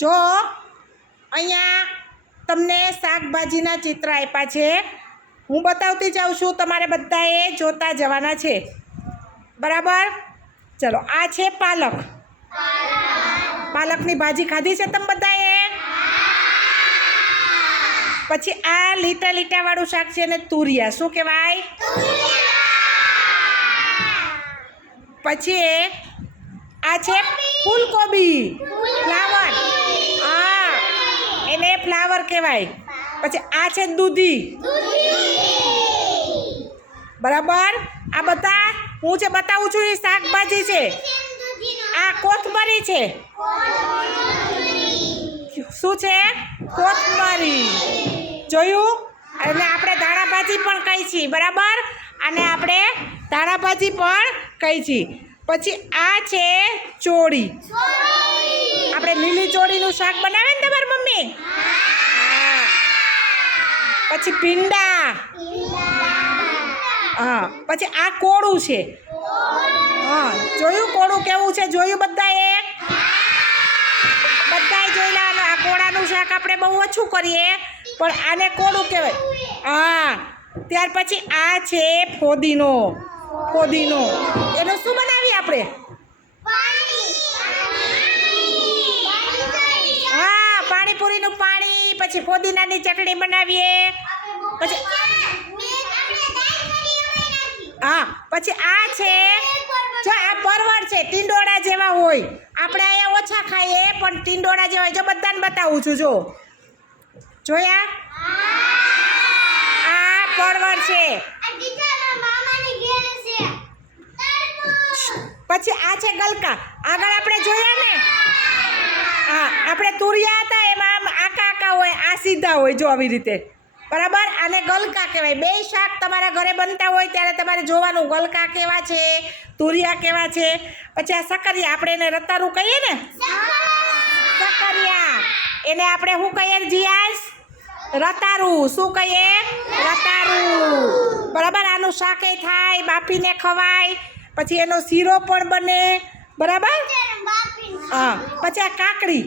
જો અહીંયા તમને શાકભાજીના ચિત્ર આપ્યા છે, હું બતાવતી જાઉં છું, તમારે બધાએ જોતા જવાના છે, બરાબર? ચલો, આ છે પાલક. પાલકની ભાજી ખાધી છે તમે બધાએ? પછી આ લીટા લીટા વાળું શાક છે ને તુરિયા. શું કહેવાય? પછી આ છે ફૂલકોબી, ફ્લાવર. હા, એને ફ્લાવર કહેવાય. પછી આ છે દૂધી, બરાબર? આ બધા હું જે બતાવું છું એ શાકભાજી છે. આ કોથમરી છે. શું છે? કોથમરી. જોયું? અને આપણે ધાણાભાજી પણ કહી છીએ, બરાબર? અને આપણે ધાણાભાજી પણ કહી છીએ. પછી આ છે ચોળી. આપણે લીલી ચોળીનું શાક બનાવે ને તમારી મમ્મી? હા. પછી ભીંડા. હા. પછી આ કોળું છે. હા, જોયું કોળું કેવું છે? જોયું બધાએ? બધાએ જોઈ લેવાનું. આ કોળાનું શાક આપણે બહુ ઓછું કરીએ, પણ આને કોળું કહેવાય. હા. ત્યાર પછી આ છે ફોદીનો. ફોદીનો એનો શું બનાવીએ આપણે? હા, પાણીપુરીનું પાણી. પછી ફોદીનાની ચટણી બનાવીએ. પછી હા, પછી આ છે, જો આ પરવળ છે, ટીંડોળા જેવા હોય. આપણે અહીંયા ઓછા ખાઈએ, પણ ટીંડોળા જેવા હોય. જો બધાને બતાવું છું, જો જોયા? આ પરવળ છે. પછી આ છે ગલકા. આગળ આપણે જોયા ને? હા, આપણે તુરિયા હતા એમાં આકા આકા હોય, આ સીધા હોય. જો આવી રીતે, બરાબર? આને ગલકા કહેવાય. બે શાક તમારા ઘરે બનતા હોય ત્યારે તમારે જોવાનું ગલકા કેવા છે, તુરિયા કેવા છે. પછી આ સકરિયા, આપણે એને રતારું કહીએ ને, સકરિયા. એને આપણે શું કહીએ જીયાસ? રતારું. શું કહીએ? રતારું. બરાબર? આનું શાકે થાય, બાફીને ખવાય. પછી એનો શીરો પણ બને, બરાબર? હા. પછી આ કાકડી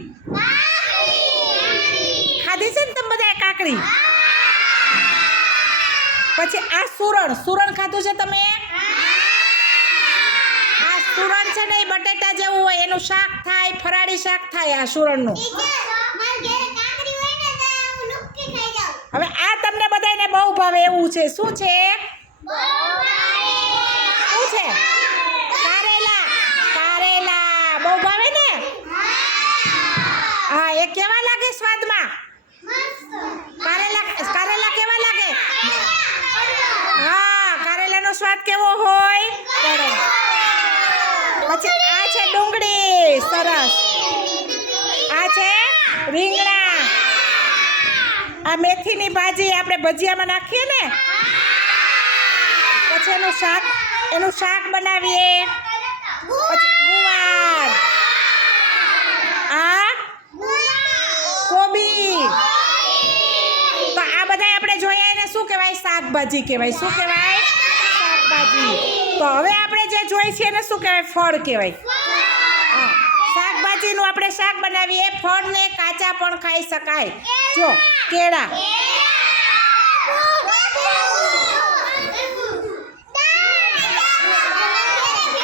ખાધી છે ને તમે બધાએ કાકડી? પછી આ સુરણ. સુરણ ખાધું છે તમે? આ સુરણ છે ને એ બટેટા જેવું હોય, એનું શાક થાય, ફરાળી શાક થાય આ સુરણનું. હવે આ તમને બધાને બહુ ભાવે એવું છે. શું છે? શું છે? કારેલા. કારેલા બહુ ભાવે ને? હા. એ કેવા લાગે સ્વાદમાં? કારેલા કેવા લાગે? હા, કારેલાનો સ્વાદ કેવો હોય? પછી આ છે ડુંગળી. સરસ. આ છે રીંગણા. આ મેથીની ભાજી આપણે ભજીયામાં નાખીએ ને, પછી એનું શાક બનાવીએ. પછી ગુવાર. આ કોબી. તો આ બધા આપણે જોયા એને શું કહેવાય? શાકભાજી કહેવાય. શું કહેવાય? શાકભાજી. તો હવે આપણે જે જોઈએ છીએ એને શું કહેવાય? ફળ કહેવાય. હા, શાકભાજીનું આપણે શાક બનાવીએ. ફળને કાચા પણ ખાઈ શકાય. જો કેળા.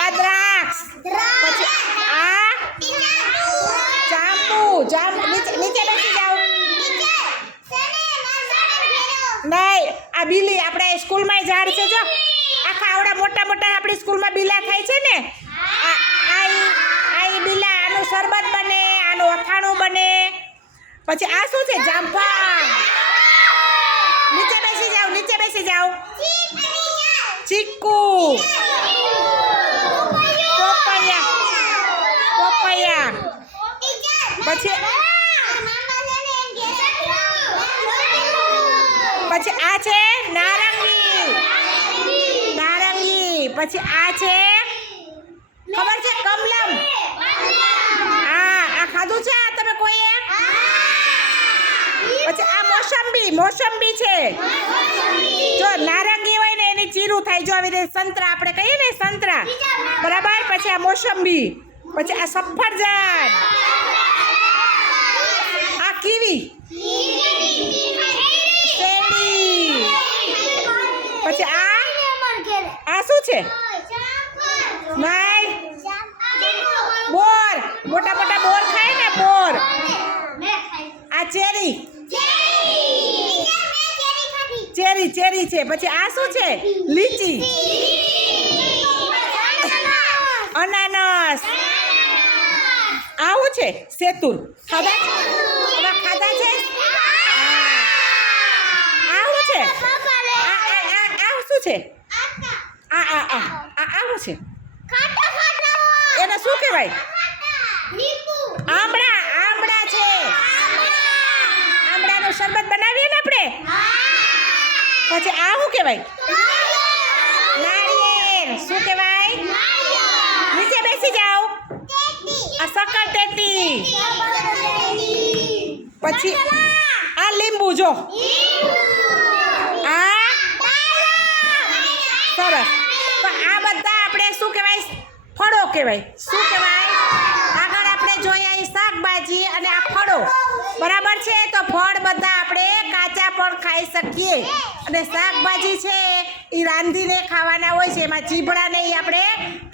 આ દ્રાક્ષ. પછી આ જાંબુ. નીચે બેસી જાઓ. નહીં, આ બીલી. આપણે સ્કૂલમાં ઝાડ છે, જો આખા આવડા મોટા મોટા આપણી સ્કૂલમાં બીલા થાય છે ને, આ બીલા. આનું શરબત બને, આનું અથાણું બને. પછી આ શું છે? જામફળ. નીચે બેસી જાઓ, નીચે બેસી જાઓ. ચીકુ. પપૈયા. પછી આ છે નારંગી. પછી આ છે, ખબર છે? કમલમ. હા, આ ખાધું છે તમે કોઈએ? પછી આ મોસંબી છે. જો નારંગી હોય ને એની ચીરું થાય. જો આવી રીતે સંતરા આપણે કહીએ ને, સંતરા, બરાબર? પછી આ મોસંબી. પછી આ સફરજન. કેરી છે. પછી આ શું છે? લીચી, અનાનસ. આવું છે સેતુર. ખાધા છે? આવું છે. આવું શું છે? આવું છે. એને શું કહેવાય? આમળા છે. આમળાનું શરબત બનાવીએ ને આપણે. પછી આ શું કહેવાય? નાળિયેર. શું કહેવાય? નીચે બેસી જાઓ. આ શક્કરટેટી. પછી આ લીંબુ. જો આ સરસ. તો આ બધા આપણે શું કહેવાય? ફળો કહેવાય. શું કહેવાય? આગળ આપણે જોઈએ શાકભાજી અને આ ફળો. બરાબર છે. તો ફળ બધા આપણે કાચા પણ ખાઈ શકીએ અને શાકભાજી છે એ રાંધીને ખાવાના હોય છે. એમાં ચીભડાને એ આપણે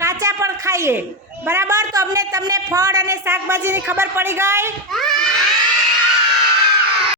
કાચા પણ ખાઈએ. બરાબર. તો તમને ફળ અને શાકભાજીની ખબર પડી ગઈ?